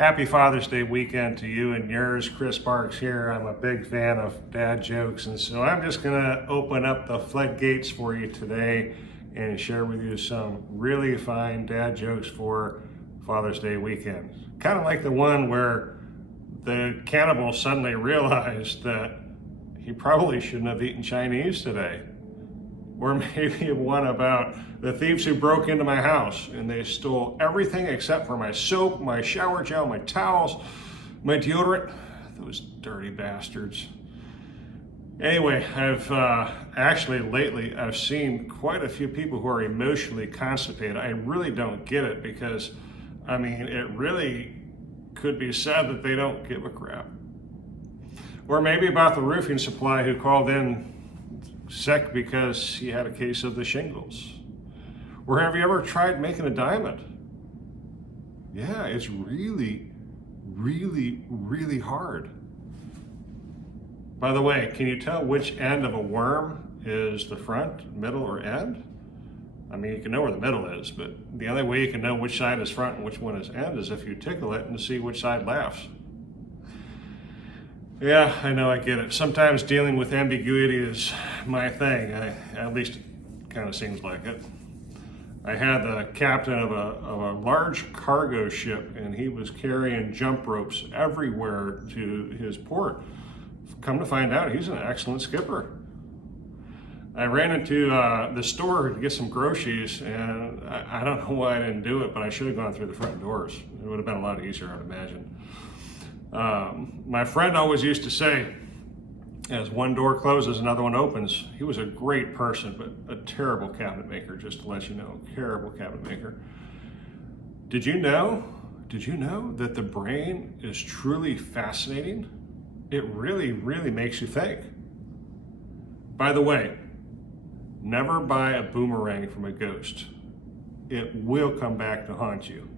Happy Father's Day weekend to you and yours. Chris Parks here. I'm a big fan of dad jokes, and so I'm just gonna open up the floodgates for you today and share with you some really fine dad jokes for Father's Day weekend. Kind of like the one where the cannibal suddenly realized that he probably shouldn't have eaten Chinese today. Or maybe one about the thieves who broke into my house and they stole everything except for my soap, my shower gel, my towels, my deodorant. Those dirty bastards. Anyway, I've lately I've seen quite a few people who are emotionally constipated. I really don't get it because, I mean, it really could be said that they don't give a crap. Or maybe about the roofing supply who called in sick because he had a case of the shingles. Or have you ever tried making a diamond? Yeah, it's really, really, really hard. By the way, can you tell which end of a worm is the front, middle, or end? I mean, you can know where the middle is, but the only way you can know which side is front and which one is end is if you tickle it and see which side laughs. Yeah, I know, I get it. Sometimes dealing with ambiguity is my thing. At least it kind of seems like it. I had the captain of a large cargo ship, and he was carrying jump ropes everywhere to his port. Come to find out, he's an excellent skipper. I ran into the store to get some groceries, and I don't know why I didn't do it, but I should have gone through the front doors. It would have been a lot easier, I'd imagine. My friend always used to say, as one door closes, another one opens. He was a great person, but a terrible cabinet maker, just to let you know, terrible cabinet maker. Did you know that the brain is truly fascinating? It really, really makes you think. By the way, never buy a boomerang from a ghost. It will come back to haunt you.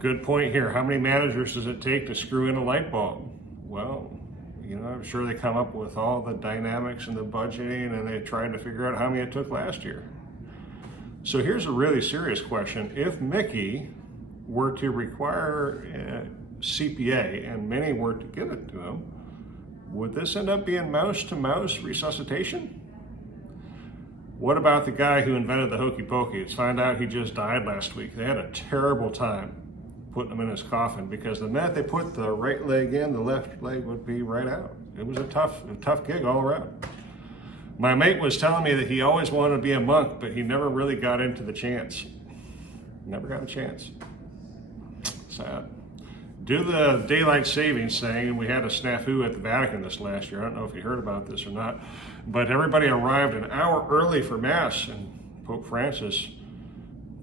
Good point here. How many managers does it take to screw in a light bulb? Well, I'm sure they come up with all the dynamics and the budgeting, and they tried to figure out how many it took last year. So here's a really serious question. If Mickey were to require a CPA and Minnie were to give it to him, would this end up being mouse-to-mouse resuscitation? What about the guy who invented the hokey pokey? It's found out he just died last week. They had a terrible time putting him in his coffin because the minute they put the right leg in, the left leg would be right out. It was a tough gig all around. My mate was telling me that he always wanted to be a monk, but he never really got into the chance. Never got a chance. Sad. Due to the daylight savings thing, we had a snafu at the Vatican this last year. I don't know if you heard about this or not, but everybody arrived an hour early for Mass, and Pope Francis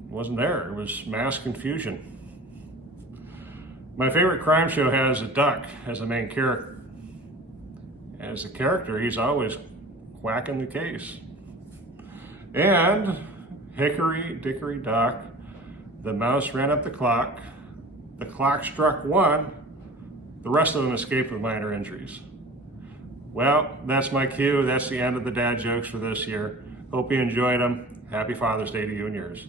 wasn't there. It was mass confusion. My favorite crime show has a duck as the main character. As a character, he's always quacking the case. And hickory dickory dock, the mouse ran up the clock struck 1, the rest of them escaped with minor injuries. Well, that's my cue. That's the end of the dad jokes for this year. Hope you enjoyed them. Happy Father's Day to you and yours.